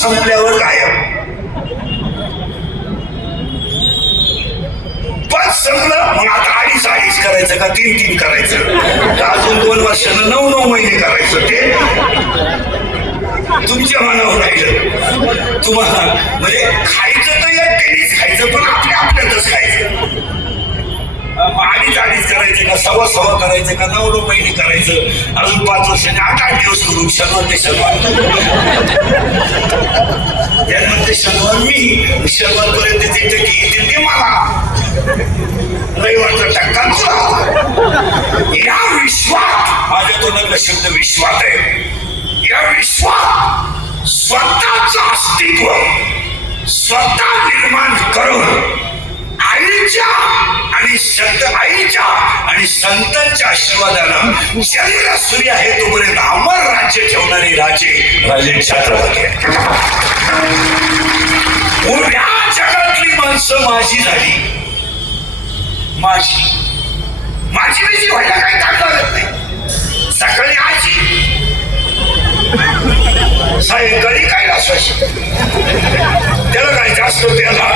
संपल्यावर गायब पाच संपलं मग आता अडीच अडीच करायचं का तीन तीन करायचं? का अजून दोन वर्षानं नऊ नऊ महिने करायचं ते? तुमच्या मनावर राहिलं. तुम्हाला म्हणजे खायचं तर एकट्यानेच खायचं पण आपल्या आपल्यातच करायचं का करायचं का? नऊ नऊ महिने करायचं. अजून पाच वर्षाने आठ आठ दिवस करू शनिवार ते शनिवार. त्यानंतर शनिवार मी शनिवार पर्यंत ते टक्के येतील ते मला. रविवारचा टक्का तुला या विश्वात माझ्या तोंडातला शब्द विश्वात आहे. या विश्वात स्वतःचं अस्तित्व स्वतः निर्माण करून आईच्या आणि संत आईच्या आणि संतांच्या आशीर्वादानं चंद्र सूर्य आहे तोपर्यंत अमर राज्य ठेवणारे राजे राजे छत्रपती. उभ्या जगातली माणसं माझी झाली. माझी. माझी माझी व्हायला काही टाक लागत नाही. सकाळी आजी. सायंकाळी काय असं त्याला काय जास्त त्याला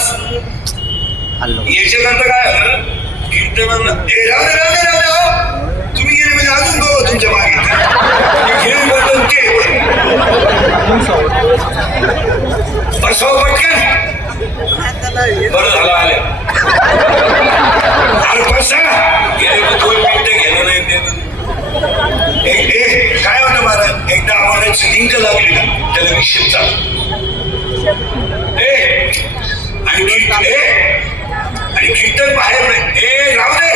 बस बस काय झालं? कीर्तनाला ए राहू हो. तुम्ही गेले म्हणजे अजून बघा तुमच्या मागे. हे खेळ बदल ते पटकन. बरं झालं आले. अरे बसा. गेले मग दोन मिनिटं गेलं नाही ते काय होतं महाराज? एकदा आम्हाला लिंक लागली ना त्याला विषय चालू ए आणि कीर्तन आणि कीर्तन बाहेर नाही ए राहू दे.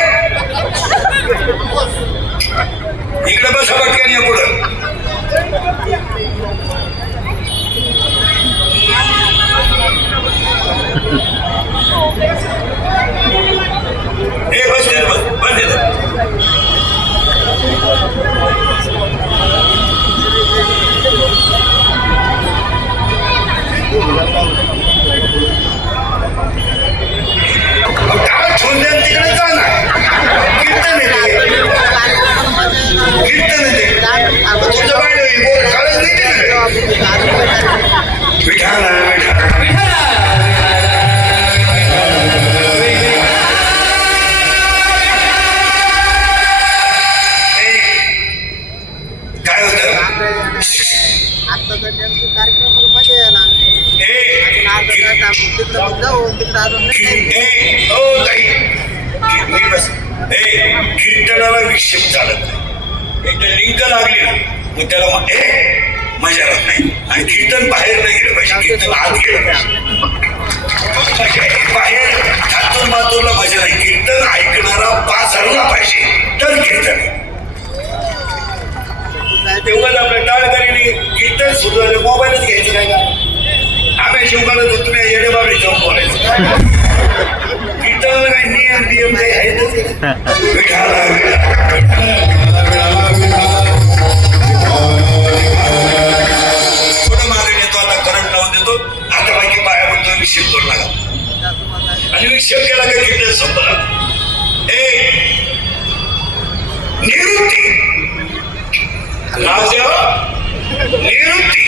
आता तर नेमकं कार्यक्रमाला मजा यायला लागली. अजून अर्धा तास आपण तिकडं मग जाऊ तिकडं अजून नाही ए कीर्तनाला विक्षेप चालत नाही एकदा लिंक लागली मग त्याला मजा राहत नाही. आणि कीर्तन बाहेर नाही गेलं पाहिजे. कीर्तन आत गेलं पाहिजे. शिकवायला मोबाईलच घ्यायचं नाही का? आम्ही शिवकाला तर तुम्ही येडे बाबी जाऊन बोलायचं. कीर्तनाला काही नियम नियम काही आहेतच विठाला थोडं मागे नेतो? आता करंट लावून देतो. आता बाकी पाया म्हणतो विक्षेप करू नका. आणि विक्षेप केला का कीर्तन संपला? ए निवृत्ती. रामदेव निवृत्ती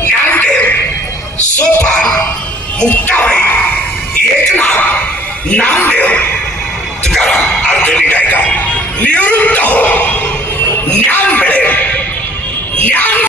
ज्ञानदेव सोपान मुक्ताबाई एकनाथ नामदेव तुकाराम अर्थ काय का निवृत्त हो